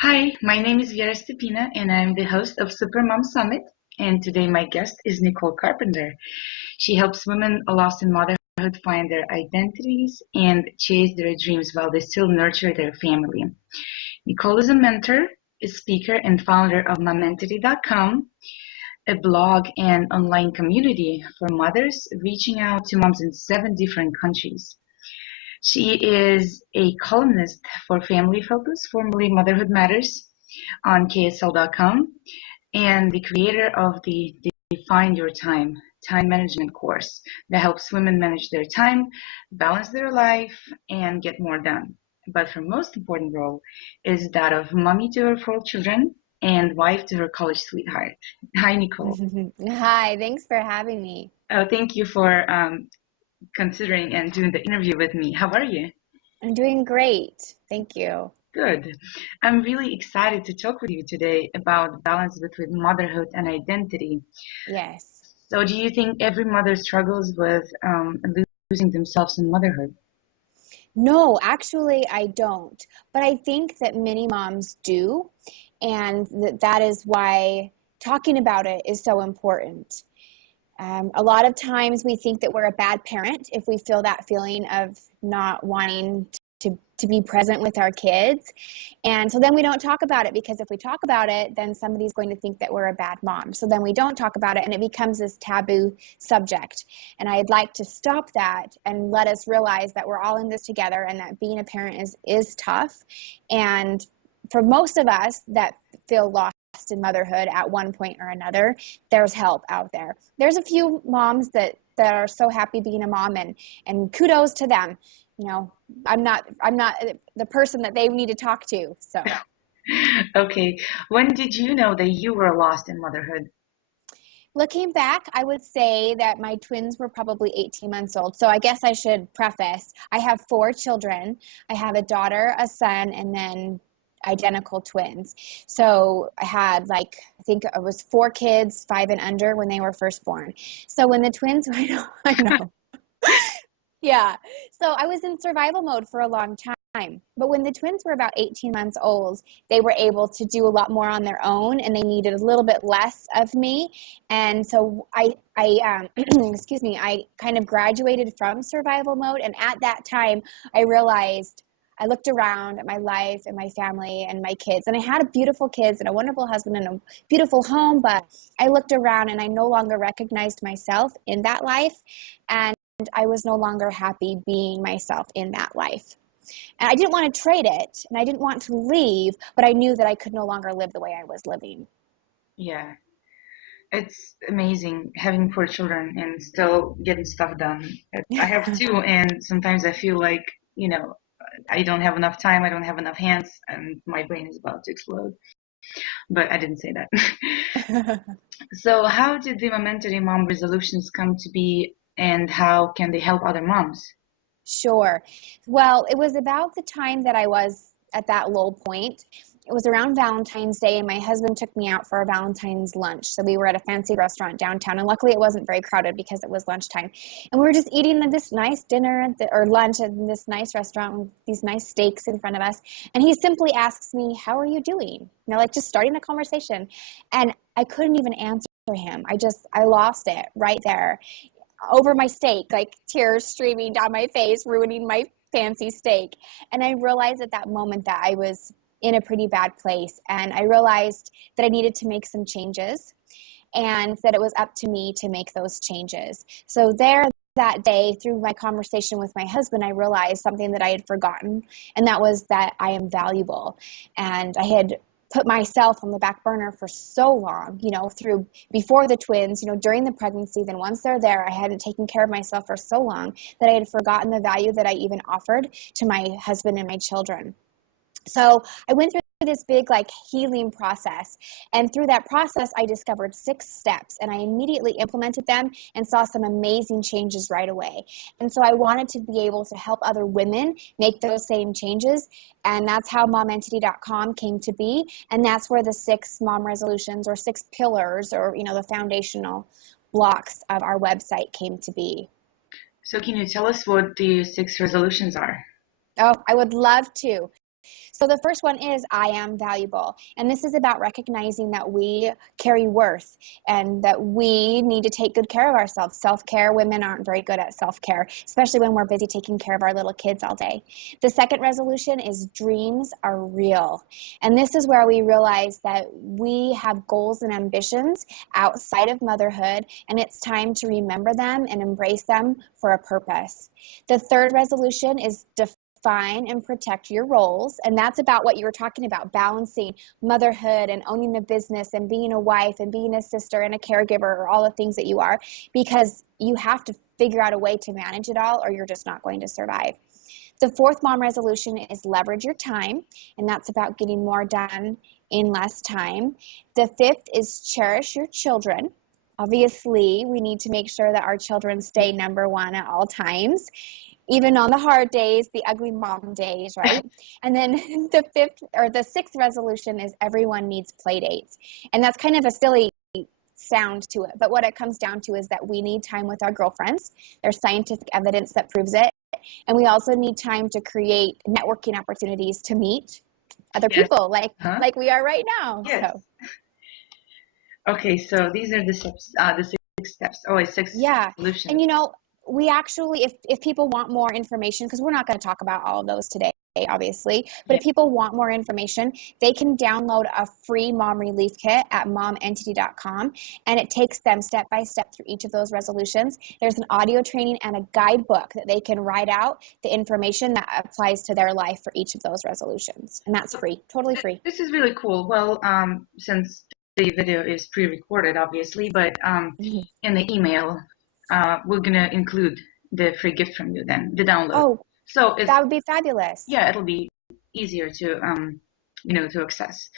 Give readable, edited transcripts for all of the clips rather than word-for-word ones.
Hi, my name is Vera Stepina, and I'm the host of Super Mom Summit. And today, my guest is Nicole Carpenter. She helps women lost in motherhood find their identities and chase their dreams while they still nurture their family. Nicole is a mentor, a speaker, and founder of Momentary.com, a blog and online community for mothers reaching out to moms in 7 different countries. She is a columnist for Family Focus, formerly Motherhood Matters, on KSL.com, and the creator of the Define Your time management course that helps women manage their time, balance their life, and get more done. But her most important role is that of mommy to her 4 children and wife to her college sweetheart. Hi, Nicole. Hi, thanks for having me. Thank you for considering and doing the interview with me. How are you? I'm doing great. Thank you. Good. I'm really excited to talk with you today about balance between motherhood and identity. Yes. So, do you think every mother struggles with losing themselves in motherhood? No, actually, I don't. But I think that many moms do. And that is why talking about it is so important. A lot of times we think that we're a bad parent if we feel that feeling of not wanting to be present with our kids. And so then we don't talk about it, because if we talk about it, then somebody's going to think that we're a bad mom. So then we don't talk about it, and it becomes this taboo subject. And I'd like to stop that and let us realize that we're all in this together, and that being a parent is tough. And for most of us that feel lost in motherhood at one point or another, there's help out there. There's a few moms that are so happy being a mom, and kudos to them. You know, I'm not the person that they need to talk to. So Okay. When did you know that you were lost in motherhood? looking back, I would say that my twins were probably 18 months old. So I guess I should preface, I have 4 children. I have a daughter, a son, and then identical twins. So I had, like, I think it was 4 kids, 5 and under, when they were first born. So when the twins, I know. Yeah. So I was in survival mode for a long time. But when the twins were about 18 months old, they were able to do a lot more on their own, and they needed a little bit less of me. And so excuse me, I kind of graduated from survival mode. And at that time, I realized, I looked around at my life and my family and my kids, and I had a beautiful kids and a wonderful husband and a beautiful home. But I looked around and I no longer recognized myself in that life. And I was no longer happy being myself in that life. And I didn't want to trade it, and I didn't want to leave, but I knew that I could no longer live the way I was living. Yeah, it's amazing having 4 children and still getting stuff done. I have two, and sometimes I feel like, I don't have enough time, I don't have enough hands, and my brain is about to explode. But I didn't say that. So, how did the Momentary Mom Resolutions come to be, and how can they help other moms? Sure. Well, it was about the time that I was at that low point. It was around Valentine's Day, and my husband took me out for a Valentine's lunch. So we were at a fancy restaurant downtown, and luckily it wasn't very crowded because it was lunchtime. And we were just eating this nice dinner or lunch at this nice restaurant with these nice steaks in front of us. And he simply asks me, "How are you doing?" Like, just starting a conversation. And I couldn't even answer him. I lost it right there over my steak, like tears streaming down my face, ruining my fancy steak. And I realized at that moment that I was in a pretty bad place. And I realized that I needed to make some changes, and that it was up to me to make those changes. So that day, through my conversation with my husband, I realized something that I had forgotten, and that was that I am valuable. And I had put myself on the back burner for so long, through before the twins, during the pregnancy. Then once they're there, I hadn't taken care of myself for so long that I had forgotten the value that I even offered to my husband and my children. So I went through this big, like, healing process. And through that process, I discovered 6 steps, and I immediately implemented them and saw some amazing changes right away. And so I wanted to be able to help other women make those same changes. And that's how momentity.com came to be. And that's where the 6 mom resolutions, or 6 pillars, or, the foundational blocks of our website came to be. So, can you tell us what the 6 resolutions are? Oh, I would love to. So the first one is I am valuable. And this is about recognizing that we carry worth and that we need to take good care of ourselves. Self-care, women aren't very good at self-care, especially when we're busy taking care of our little kids all day. The second resolution is dreams are real. And this is where we realize that we have goals and ambitions outside of motherhood, and it's time to remember them and embrace them for a purpose. The third resolution is define and protect your roles. And that's about what you were talking about, balancing motherhood and owning the business and being a wife and being a sister and a caregiver, or all the things that you are, because you have to figure out a way to manage it all or you're just not going to survive. The fourth mom resolution is leverage your time, and that's about getting more done in less time. The fifth is cherish your children. Obviously, we need to make sure that our children stay number one at all times, even on the hard days, the ugly mom days, right? And then the sixth resolution is everyone needs play dates. And that's kind of a silly sound to it, but what it comes down to is that we need time with our girlfriends. There's scientific evidence that proves it. And we also need time to create networking opportunities to meet other people like we are right now. Yes. So. Okay, so these are the steps, the 6 steps. Oh, it's six solutions. And we actually, if people want more information, because we're not going to talk about all of those today, obviously, but if people want more information, they can download a free mom relief kit at momentity.com, and it takes them step by step through each of those resolutions. There's an audio training and a guidebook that they can write out the information that applies to their life for each of those resolutions, and that's free, totally free. This is really cool. Well, since the video is pre-recorded, obviously, but in the email, we're gonna include the free gift from you, then the download. Oh, so that would be fabulous. Yeah, it'll be easier to to access.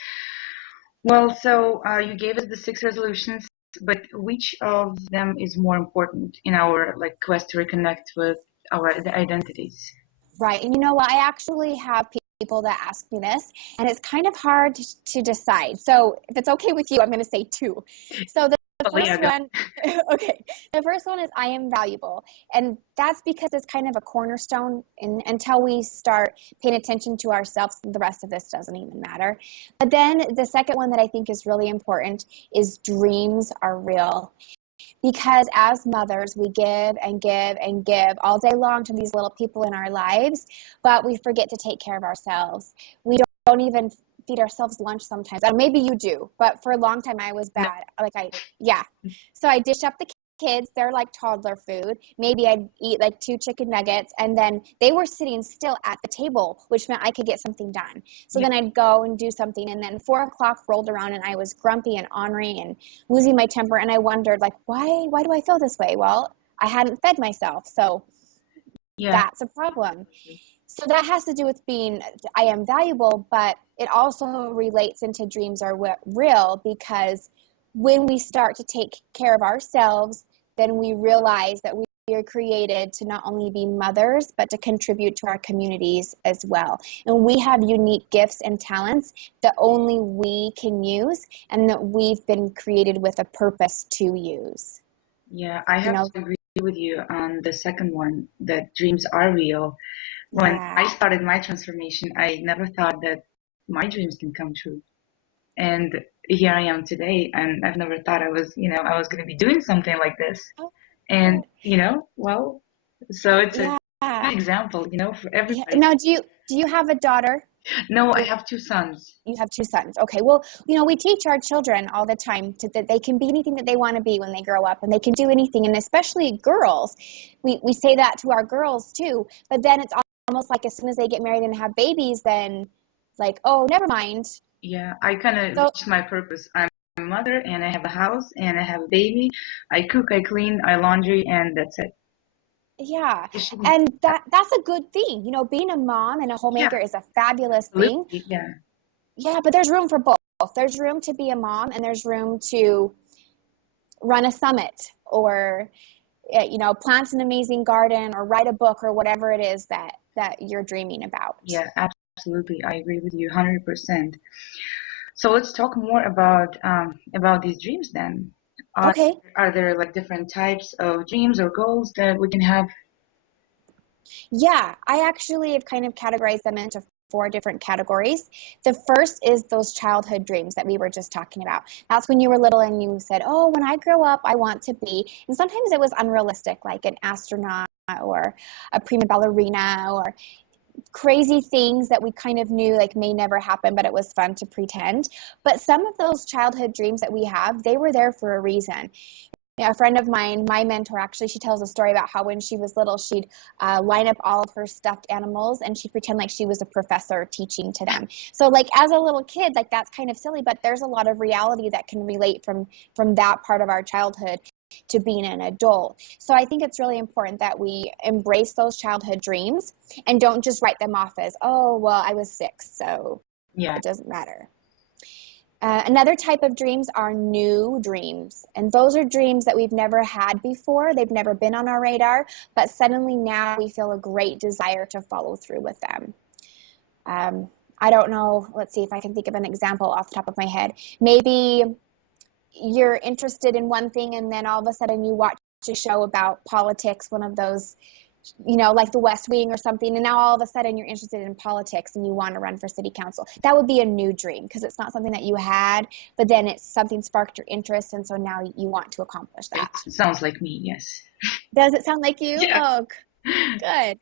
Well, so you gave us the 6 resolutions, but which of them is more important in our quest to reconnect with our identities? Right, and you know what? I actually have people that ask me this, and it's kind of hard to decide. So if it's okay with you, I'm going to say 2. So the first one, okay, the first one is I am valuable, and that's because it's kind of a cornerstone. Until we start paying attention to ourselves, the rest of this doesn't even matter. But then the second one that I think is really important is dreams are real. Because as mothers, we give and give and give all day long to these little people in our lives, but we forget to take care of ourselves. We don't even feed ourselves lunch sometimes. Maybe you do, but for a long time I was bad. So I dish up the kids, they're like toddler food. Maybe I'd eat 2 chicken nuggets, and then they were sitting still at the table, which meant I could get something done. So then I'd go and do something, and then 4 o'clock rolled around and I was grumpy and ornery and losing my temper, and I wondered why do I feel this way? Well, I hadn't fed myself, so that's a problem. So that has to do with being, I am valuable, but it also relates into dreams are real, because when we start to take care of ourselves, then we realize that we are created to not only be mothers, but to contribute to our communities as well. And we have unique gifts and talents that only we can use, and that we've been created with a purpose to use. Yeah, I have to agree with you on the second one, that dreams are real. When I started my transformation, I never thought that my dreams can come true. And here I am today, and I've never thought I was going to be doing something like this. And, so it's a good example, for everybody. Now, do you have a daughter? No, I have 2 sons. You have 2 sons. Okay. Well, we teach our children all the time that they can be anything that they want to be when they grow up, and they can do anything. And especially girls, we say that to our girls too, but then it's almost like as soon as they get married and have babies, then oh, never mind. Yeah, I kind of reached my purpose. I'm a mother, and I have a house, and I have a baby. I cook, I clean, I laundry, and that's it. Yeah, and that's a good thing. Being a mom and a homemaker is a fabulous thing. Yeah, but there's room for both. There's room to be a mom, and there's room to run a summit, or plant an amazing garden, or write a book, or whatever it is that you're dreaming about. Yeah, absolutely. I agree with you 100%. So let's talk more about these dreams then. Okay. Are there different types of dreams or goals that we can have? Yeah, I actually have kind of categorized them into 4 different categories. The first is those childhood dreams that we were just talking about. That's when you were little and you said, oh, when I grow up, I want to be, and sometimes it was unrealistic, like an astronaut or a prima ballerina or crazy things that we kind of knew like may never happen, but it was fun to pretend. But some of those childhood dreams that we have, they were there for a reason. A friend of mine, my mentor, actually, she tells a story about how when she was little, she'd line up all of her stuffed animals and she'd pretend like she was a professor teaching to them. So like as a little kid, like that's kind of silly, but there's a lot of reality that can relate from that part of our childhood to being an adult. So I think it's really important that we embrace those childhood dreams and don't just write them off as, oh, well, I was 6, so Yeah. it doesn't matter. Another type of dreams are new dreams, and those are dreams that we've never had before. They've never been on our radar, but suddenly now we feel a great desire to follow through with them. I don't know, let's see if I can think of an example off the top of my head. Maybe you're interested in one thing and then all of a sudden you watch a show about politics, one of those, you know, like the West Wing or something, and now all of a sudden you're interested in politics and you want to run for city council. That would be a new dream because it's not something that you had, but then it's something sparked your interest, and so now you want to accomplish that. It sounds like me, yes. Does it sound like you? Yeah. Oh, good.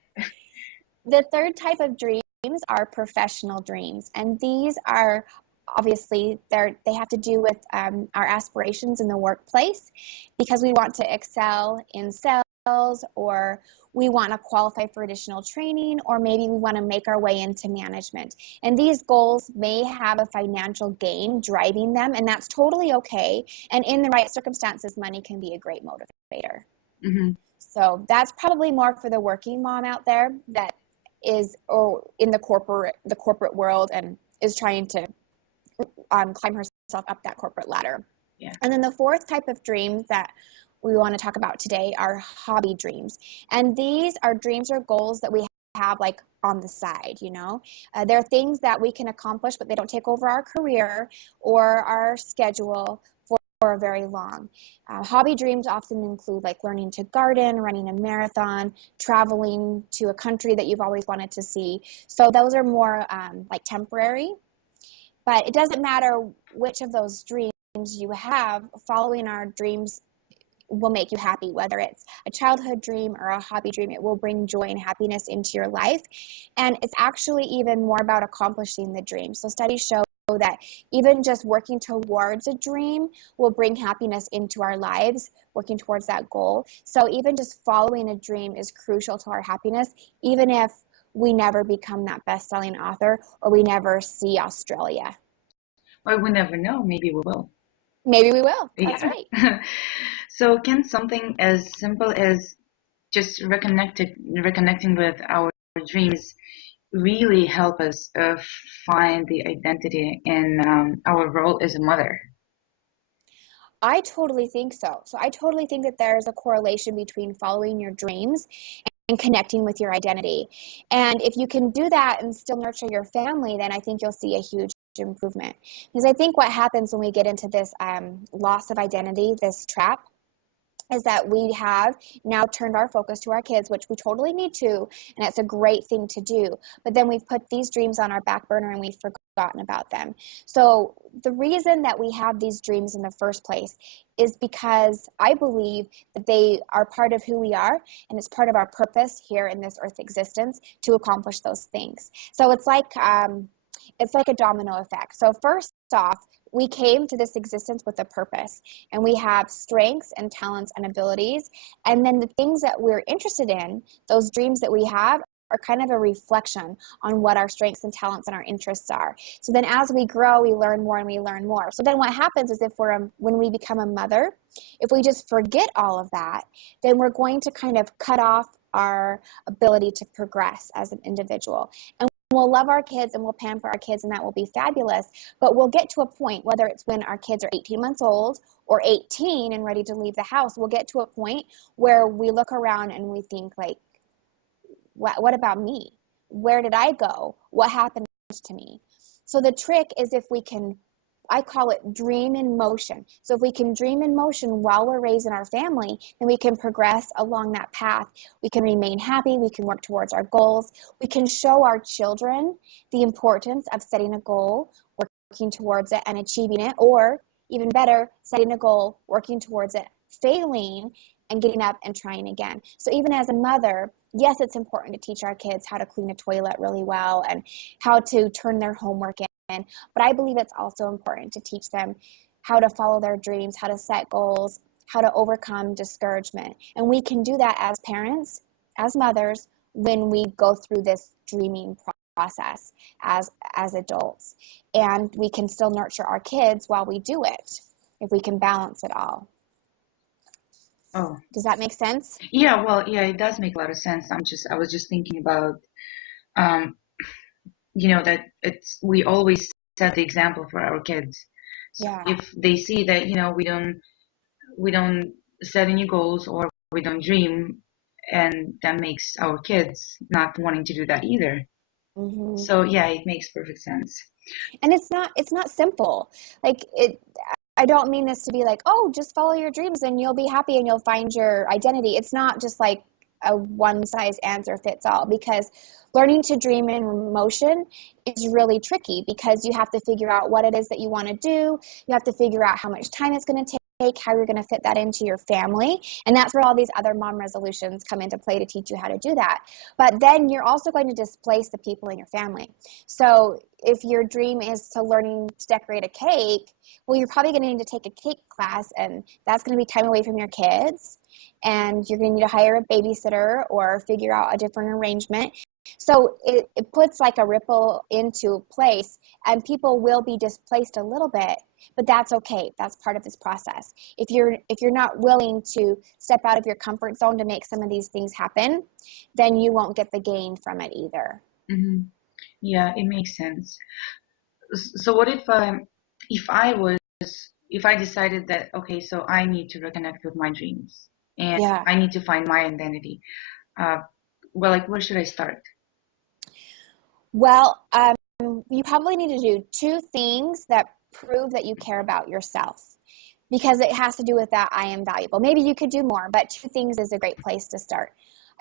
The third type of dreams are professional dreams, and these are obviously they have to do with our aspirations in the workplace because we want to excel in sales, or we want to qualify for additional training, or maybe we want to make our way into management. And these goals may have a financial gain driving them, and that's totally okay. And in the right circumstances, money can be a great motivator. Mm-hmm. So that's probably more for the working mom out there that is in the corporate world and is trying to climb herself up that corporate ladder. Yeah. And then the fourth type of dreams that we want to talk about today are hobby dreams. And these are dreams or goals that we have like on the side, you know. They're things that we can accomplish, but they don't take over our career or our schedule for very long. Hobby dreams often include like learning to garden, running a marathon, traveling to a country that you've always wanted to see. So those are more like temporary. But it doesn't matter which of those dreams you have, following our dreams will make you happy, whether it's a childhood dream or a hobby dream. It will bring joy and happiness into your life. And it's actually even more about accomplishing the dream. So studies show that even just working towards a dream will bring happiness into our lives, working towards that goal. So even just following a dream is crucial to our happiness, even if we never become that best-selling author or we never see Australia. Well, we never know. Maybe we will. Maybe we will. That's right. So can something as simple as just reconnecting with our dreams really help us find the identity in our role as a mother? I totally think so. So I totally think that there's a correlation between following your dreams and connecting with your identity. And if you can do that and still nurture your family, then I think you'll see a huge improvement. Because I think what happens when we get into this loss of identity, this trap, is that we have now turned our focus to our kids, which we totally need to, and it's a great thing to do. But then we've put these dreams on our back burner and we've forgotten about them. So the reason that we have these dreams in the first place is because I believe that they are part of who we are, and it's part of our purpose here in this earth existence to accomplish those things. So it's like a domino effect. So first off, we came to this existence with a purpose, and we have strengths and talents and abilities. And then the things that we're interested in, those dreams that we have, are kind of a reflection on what our strengths and talents and our interests are. So then as we grow, we learn more and we learn more. So then what happens is when we become a mother, if we just forget all of that, then we're going to kind of cut off our ability to progress as an individual. And we'll love our kids and we'll pamper our kids, and that will be fabulous. But we'll get to a point, whether it's when our kids are 18 months old or 18 and ready to leave the house, we'll get to a point where we look around and we think like, what about me? Where did I go? What happened to me? So the trick is if we can I call it dream in motion. So if we can dream in motion while we're raising our family, then we can progress along that path. We can remain happy. We can work towards our goals. We can show our children the importance of setting a goal, working towards it and achieving it, or even better, setting a goal, working towards it, failing, and getting up and trying again. So even as a mother, yes, it's important to teach our kids how to clean a toilet really well and how to turn their homework in, but I believe it's also important to teach them how to follow their dreams, how to set goals, how to overcome discouragement. And we can do that as parents, as mothers, when we go through this dreaming process as adults. And we can still nurture our kids while we do it, if we can balance it all. Oh, Does that make sense? yeah, well, yeah, it does make a lot of sense. I was just thinking about, um, that we always set the example for our kids. So Yeah. if they see that, we don't set any goals or we don't dream, and that makes our kids not wanting to do that either. Mm-hmm. So yeah, it makes perfect sense. And it's not simple. Like I don't mean this to be like, oh, just follow your dreams and you'll be happy and you'll find your identity. It's not just like a one size answer fits all, because learning to dream in motion is really tricky, because you have to figure out what it is that you want to do. You have to figure out how much time it's going to take, how you're going to fit that into your family. And that's where all these other mom resolutions come into play to teach you how to do that. But then you're also going to displace the people in your family. So if your dream is to learning to decorate a cake, well, you're probably going to need to take a cake class, and that's going to be time away from your kids. And you're going to need to hire a babysitter or figure out a different arrangement. So it puts like a ripple into place, and people will be displaced a little bit, but that's okay. That's part of this process. If you're not willing to step out of your comfort zone to make some of these things happen, then you won't get the gain from it either. Mm-hmm. Yeah, it makes sense. So what if I decided that, okay, so I need to reconnect with my dreams and Yeah. I need to find my identity. Well, like, where should I start? Well, you probably need to do two things that prove that you care about yourself, because it has to do with that I am valuable. Maybe you could do more, but two things is a great place to start.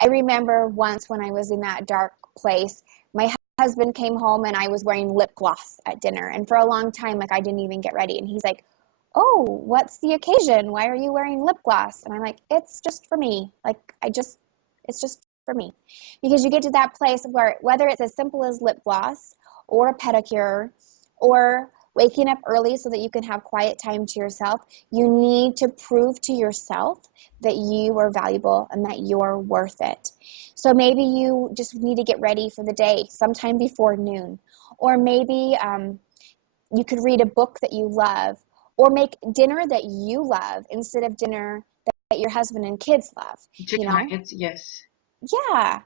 I remember once when I was in that dark place, my husband came home and I was wearing lip gloss at dinner. And for a long time, like, I didn't even get ready. And he's like, oh, what's the occasion? Why are you wearing lip gloss? And I'm like, it's just for me. Like, it's just for me. Because you get to that place where whether it's as simple as lip gloss or a pedicure or waking up early so that you can have quiet time to yourself, you need to prove to yourself that you are valuable and that you're worth it. So maybe you just need to get ready for the day sometime before noon. Or maybe you could read a book that you love, or make dinner that you love instead of dinner that your husband and kids love. Chicken nuggets, yes. Yeah.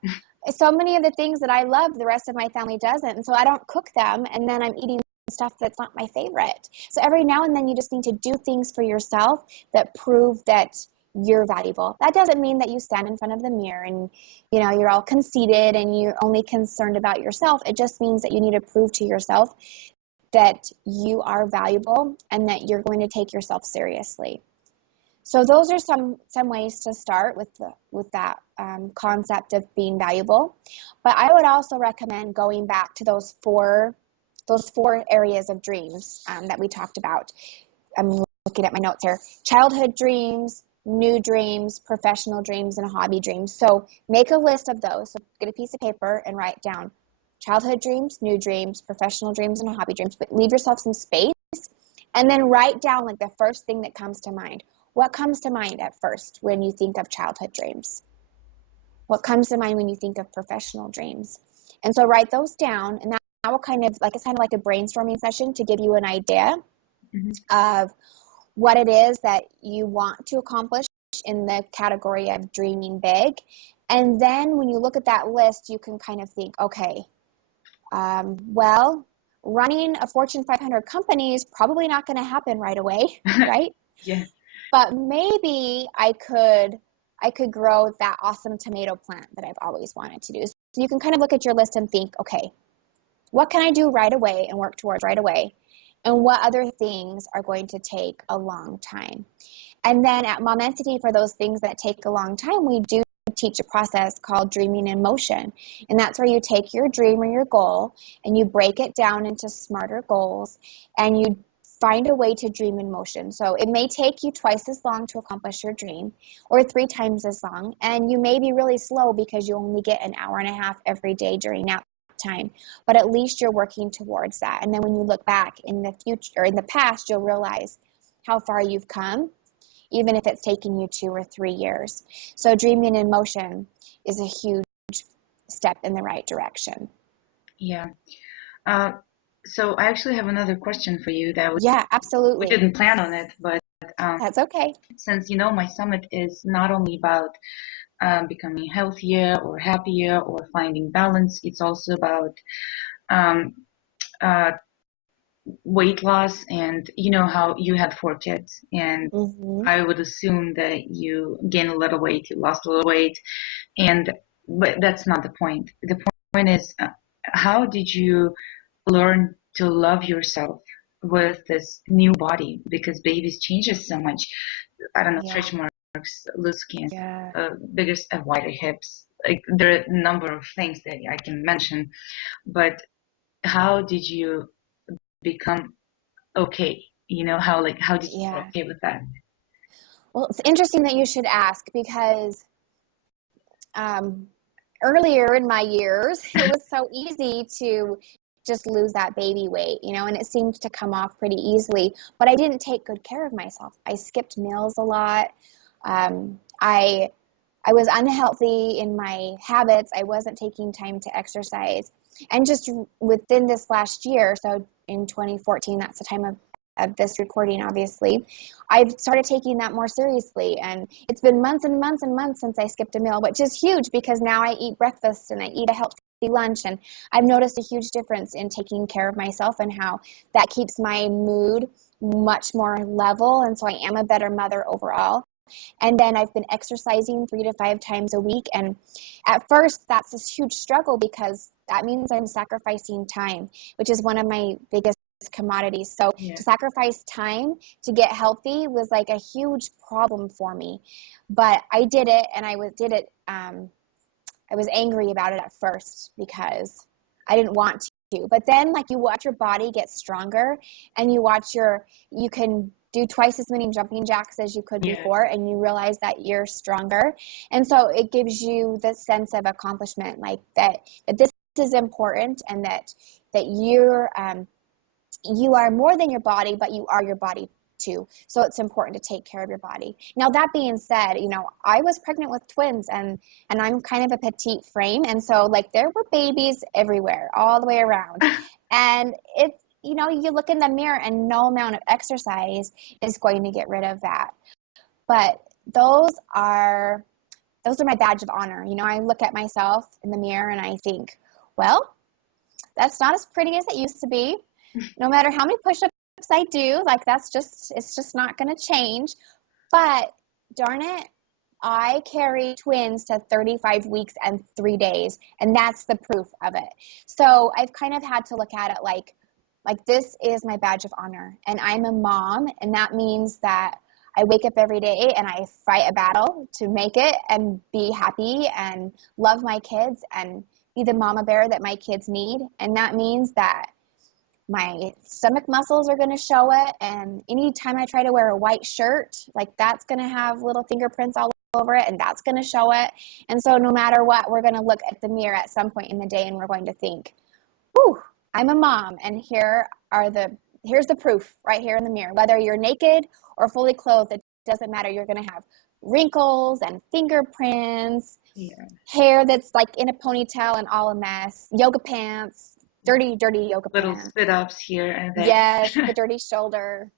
So many of the things that I love, the rest of my family doesn't. And so I don't cook them, and then I'm eating stuff that's not my favorite. So every now and then you just need to do things for yourself that prove that you're valuable. That doesn't mean that you stand in front of the mirror and, you're all conceited and you're only concerned about yourself. It just means that you need to prove to yourself that you are valuable and that you're going to take yourself seriously. So those are some ways to start with that concept of being valuable. But I would also recommend going back to those four areas of dreams that we talked about. I'm looking at my notes here. Childhood dreams, new dreams, professional dreams, and hobby dreams. So make a list of those. So get a piece of paper and write down childhood dreams, new dreams, professional dreams, and hobby dreams. But leave yourself some space, and then write down like the first thing that comes to mind. What comes to mind at first when you think of childhood dreams? What comes to mind when you think of professional dreams? And so write those down, and that will it's kind of like a brainstorming session to give you an idea of what it is that you want to accomplish in the category of dreaming big. And then when you look at that list, you can kind of think, okay, well, running a Fortune 500 company is probably not going to happen right away, right? Yeah. But maybe I could grow that awesome tomato plant that I've always wanted to do. So you can kind of look at your list and think, okay, what can I do right away and work towards right away? and what other things are going to take a long time. And then at Momentary, for those things that take a long time, we do teach a process called dreaming in motion. And that's where you take your dream or your goal and you break it down into smarter goals and you find a way to dream in motion. So it may take you twice as long to accomplish your dream or 3 times as long. And you may be really slow because you only get an hour and a half every day during nap time, but at least you're working towards that. And then when you look back in the future or in the past, you'll realize how far you've come, even if it's taken you 2 or 3 years. So dreaming in motion is a huge step in the right direction. Yeah. So I actually have another question for you that Yeah, absolutely. we didn't plan on it, but that's okay. Since my summit is not only about becoming healthier or happier or finding balance, it's also about um, uh, weight loss, and how you had 4 kids, and I would assume that you gained a little weight, you lost a little weight, but that's not the point. The point is, how did you learn to love yourself with this new body? Because babies changes so much. I don't know, stretch marks, loose skin, bigger, wider hips. Like, there are a number of things that I can mention, but how did you become okay? How did you get okay with that? Well, it's interesting that you should ask, because earlier in my years, it was so easy to just lose that baby weight, and it seemed to come off pretty easily, but I didn't take good care of myself. I skipped meals a lot. I was unhealthy in my habits. I wasn't taking time to exercise. And just within this last year, so in 2014, that's the time of this recording, obviously, I've started taking that more seriously. And it's been months and months and months since I skipped a meal, which is huge because now I eat breakfast and I eat a healthy lunch. And I've noticed a huge difference in taking care of myself and how that keeps my mood much more level. And so I am a better mother overall. And then I've been exercising 3 to 5 times a week. And at first, that's this huge struggle because that means I'm sacrificing time, which is one of my biggest commodities. So to sacrifice time to get healthy was like a huge problem for me. But I did it, and I was angry about it at first because I didn't want to. But then, you watch your body get stronger, and you can do twice as many jumping jacks as you could before, and you realize that you're stronger. And so it gives you this sense of accomplishment, that this is important, and that you are more than your body, but you are your body too. So it's important to take care of your body. Now, that being said, I was pregnant with twins, and I'm kind of a petite frame. And so there were babies everywhere, all the way around. And it's, you look in the mirror and no amount of exercise is going to get rid of that. But those are my badge of honor. I look at myself in the mirror and I think, well, that's not as pretty as it used to be. No matter how many push-ups I do, it's just not going to change. But darn it, I carry twins to 35 weeks and 3 days, and that's the proof of it. So I've kind of had to look at it like this is my badge of honor, and I'm a mom, and that means that I wake up every day and I fight a battle to make it and be happy and love my kids and be the mama bear that my kids need. And that means that my stomach muscles are going to show it, and anytime I try to wear a white shirt, that's going to have little fingerprints all over it, and that's going to show it. And so no matter what, we're going to look at the mirror at some point in the day, and we're going to think, whew, I'm a mom, and here's the proof right here in the mirror. Whether you're naked or fully clothed, it doesn't matter. You're going to have wrinkles and fingerprints, hair that's in a ponytail and all a mess, yoga pants, dirty yoga pants. Little spit ups here and there. Yes, the dirty shoulder.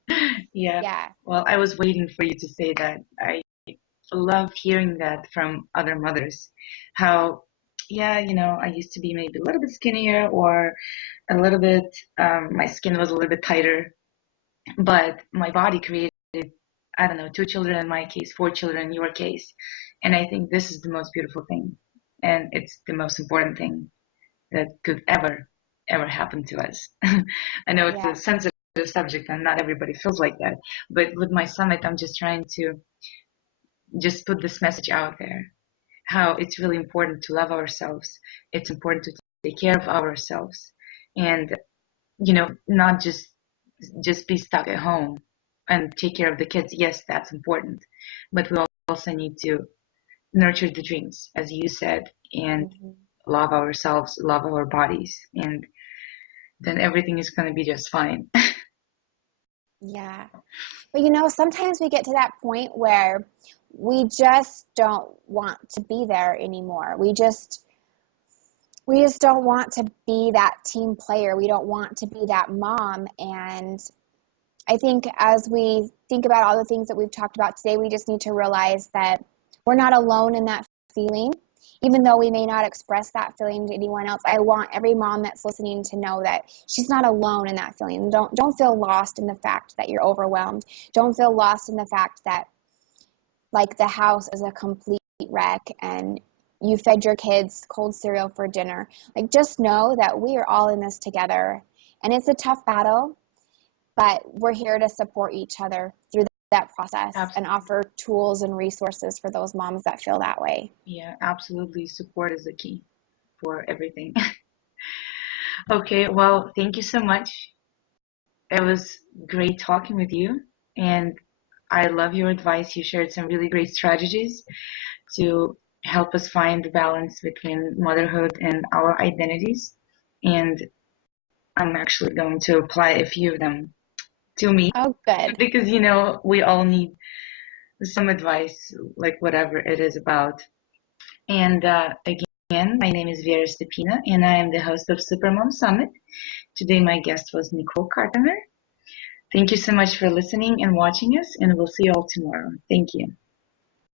Yeah. Well, I was waiting for you to say that. I love hearing that from other mothers. How, I used to be maybe a little bit skinnier or a little bit, my skin was a little bit tighter, but my body created, I don't know, 2 children in my case, 4 children in your case. And I think this is the most beautiful thing. And it's the most important thing that could ever happen to us. I know it's a sensitive sensitive subject and not everybody feels like that. But with my summit, I'm just trying to just put this message out there, how it's really important to love ourselves. It's important to take care of ourselves and, not just be stuck at home and take care of the kids. Yes, that's important. But we also need to nurture the dreams, as you said, and love ourselves, love our bodies, and then everything is going to be just fine. Yeah. But sometimes we get to that point where we just don't want to be there anymore. We just don't want to be that team player. We don't want to be that mom. And I think as we think about all the things that we've talked about today, we just need to realize that we're not alone in that feeling. Even though we may not express that feeling to anyone else, I want every mom that's listening to know that she's not alone in that feeling. Don't feel lost in the fact that you're overwhelmed. Don't feel lost in the fact that, like, the house is a complete wreck and you fed your kids cold cereal for dinner. Like, just know that we are all in this together. And it's a tough battle, but we're here to support each other through that process. Absolutely. And offer tools and resources for those moms that feel that way. Yeah, absolutely. Support is the key for everything. Okay, well, thank you so much. It was great talking with you, and I love your advice. You shared some really great strategies to help us find the balance between motherhood and our identities. And I'm actually going to apply a few of them to me. Oh, good. Because, we all need some advice, like whatever it is about. And again, my name is Vera Stepina, and I am the host of Supermom Summit. Today, my guest was Nicole Carpenter. Thank you so much for listening and watching us, and we'll see you all tomorrow. Thank you.